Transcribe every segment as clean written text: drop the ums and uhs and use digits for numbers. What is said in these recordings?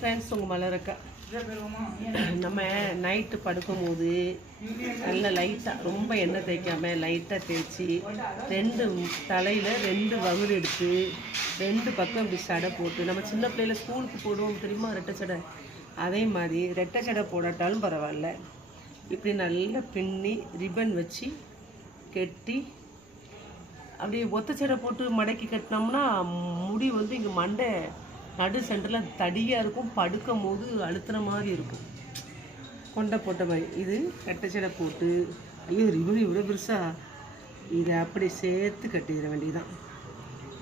Friends உங்கள் மலரக்கா நம்ம night படுக்கும்போது நல்ல லைட்டாக ரொம்ப எண்ணெய் தேய்க்காமல் லைட்டாக தேய்ச்சி தலையில் 2 வகுடு எடுத்து 2 பக்கம் இப்படி சடை போட்டு நம்ம சின்ன பிள்ளையில ஸ்கூலுக்கு போடுவோம் தெரியுமா ரெட்டை சடை, அதே மாதிரி ரெட்டை சடை போடாட்டாலும் பரவாயில்ல, இப்படி நல்லா பின்னி ரிப்பன் வச்சு கட்டி அப்படியே ஒத்த சடை போட்டு மடக்கி கட்டினோம்னா முடி வந்து இங்கே மண்டை நடு சென்டரில் தடியாக இருக்கும், படுக்கும் போது அழுத்துற மாதிரி இருக்கும், கொண்டை போட்ட மாதிரி. இது ரெட்டை போட்டு ஐயோ ரிபன் இவ்வளோ பெருசா, இதை அப்படி சேர்த்து கட்டிட வேண்டியதுதான்.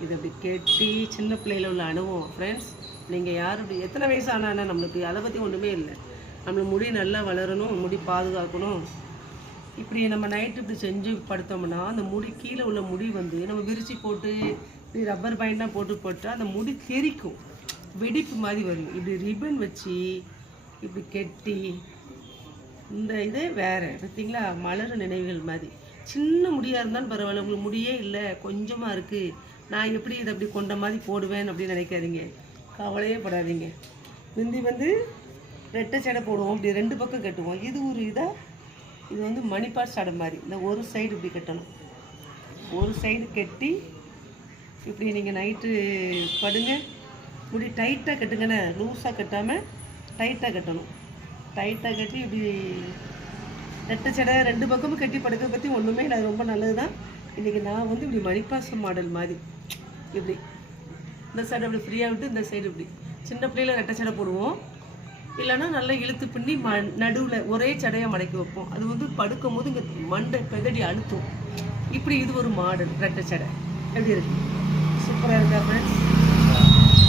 இதை அப்படி கட்டி சின்ன பிள்ளையில் உள்ள அனுபவம். ஃப்ரெண்ட்ஸ் நீங்கள் யார் இப்படி எத்தனை வயசு ஆனானா நம்மளுக்கு அதை பற்றி ஒன்றுமே இல்லை, நம்மளுக்கு முடி நல்லா வளரணும், முடி பாதுகாக்கணும். இப்படி நம்ம நைட்டு இப்படி செஞ்சு படுத்தோம்னா அந்த முடி கீழே உள்ள முடி வந்து நம்ம விரிச்சு போட்டு இப்படி ரப்பர் பேண்டாக போட்டால் அந்த முடி தெரிக்கும், வெடிப்பு மாதிரி வரும். இப்படி ரிப்பன் வச்சு இப்படி கெட்டி இந்த இதே வேறு பார்த்தீங்களா, மலர் நினைவுகள் மாதிரி. சின்ன முடியாக இருந்தாலும் பரவாயில்ல, உங்களுக்கு முடியே இல்லை கொஞ்சமாக இருக்குது, நான் எப்படி இதை அப்படி கொண்ட மாதிரி போடுவேன் அப்படின்னு நினைக்காதீங்க, கவலையே படாதீங்க. முந்தி வந்து ரெட்டை சடை போடுவோம், இப்படி 2 பக்கம் கட்டுவோம். இது ஒரு இதாக, இது வந்து மணிப்பார் சடை மாதிரி. இந்த ஒரு சைடு இப்படி கட்டணும், ஒரு சைடு கட்டி இப்படி நீங்கள் நைட்டு படுங்க. முடி டைட்டாக கட்டுங்கண்ணே, லூஸாக கட்டாமல் டைட்டாக கட்டணும். டைட்டாக கட்டி இப்படி ரெட்டை சடை 2 பக்கமும் கட்டி படுக்க பற்றி ஒன்றுமே இல்லை, அது ரொம்ப நல்லது தான். இன்றைக்கி நான் வந்து இப்படி மணிப்பாசம் மாடல் மாதிரி இப்படி இந்த சைடு அப்படி ஃப்ரீயாக விட்டு இந்த சைடு இப்படி சின்ன பிள்ளையில ரெட்டை சடை போடுவோம், இல்லைன்னா நல்லா இழுத்து பின்னி நடுவில் ஒரே சடையாக மடக்கி வைப்போம். அது வந்து படுக்கும் போது இங்கே மண்டை பெதடி அழுத்தும். இப்படி இது ஒரு மாடல் ரெட்டை சடை. எப்படி இருக்கு? சூப்பராக இருக்கா ஃப்ரெண்ட்ஸ்?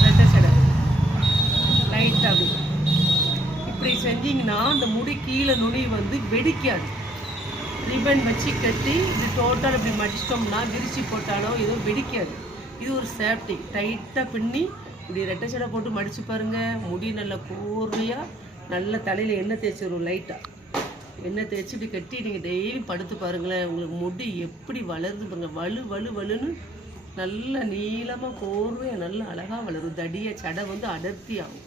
ரெட்டை சடை லைட்டாக அப்படி இப்படி செஞ்சிங்கன்னா அந்த முடி கீழே நுனி வந்து வெடிக்காது. ரிப்பன் வச்சு கட்டி இது டோட்டல் இப்படி மடிச்சிட்டோம்னா விரிச்சு போட்டாலும் எதுவும் வெடிக்காது. இது ஒரு சேஃப்டி. டைட்டாக பின்னி இப்படி ரெட்டை சடை போட்டு மடித்து பாருங்கள், முடி நல்லா கோர்வையாக நல்ல தலையில் எண்ணெய் தேய்ச்சி வரும், லைட்டாக எண்ணெய் தேய்ச்சி இப்படி கட்டி நீங்கள் டெய்லி படுத்து பாருங்களேன், உங்களுக்கு முடி எப்படி வளருது பாருங்கள். வலுன்னு நல்ல நீளமாக கோர்வையாக நல்லா அழகாக வளரும். தடியாக சடை வந்து அடர்த்தி ஆகும்.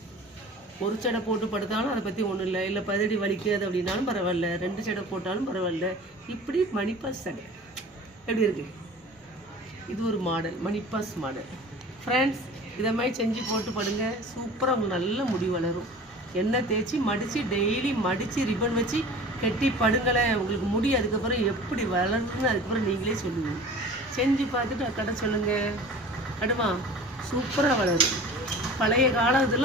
ஒரு சடை போட்டு படுத்தாலும் அதை பற்றி ஒன்றும் இல்லை, இல்லை பதடி வலிக்காது அப்படின்னாலும் பரவாயில்ல, 2 சடை போட்டாலும் பரவாயில்ல. இப்படி மணிப்பாஸ் சடை எப்படி இருக்குது? இது ஒரு மாடல், மணிப்பாஸ் மாடல். ஃப்ரெண்ட்ஸ் இதை மாதிரி செஞ்சு போட்டு படுங்க, சூப்பராக உங்களுக்கு நல்ல முடி வளரும். எண்ணெய் தேய்ச்சி மடித்து டெய்லி மடித்து ரிப்பன் வச்சு கட்டி படுங்களேன், உங்களுக்கு முடி அதுக்கப்புறம் எப்படி வளருன்னு அதுக்கப்புறம் நீங்களே சொல்லுவீங்க. செஞ்சு பார்த்துட்டு கடை சொல்லுங்கள், அடுமா சூப்பராக வளரும். பழைய காலம் இதெல்லாம்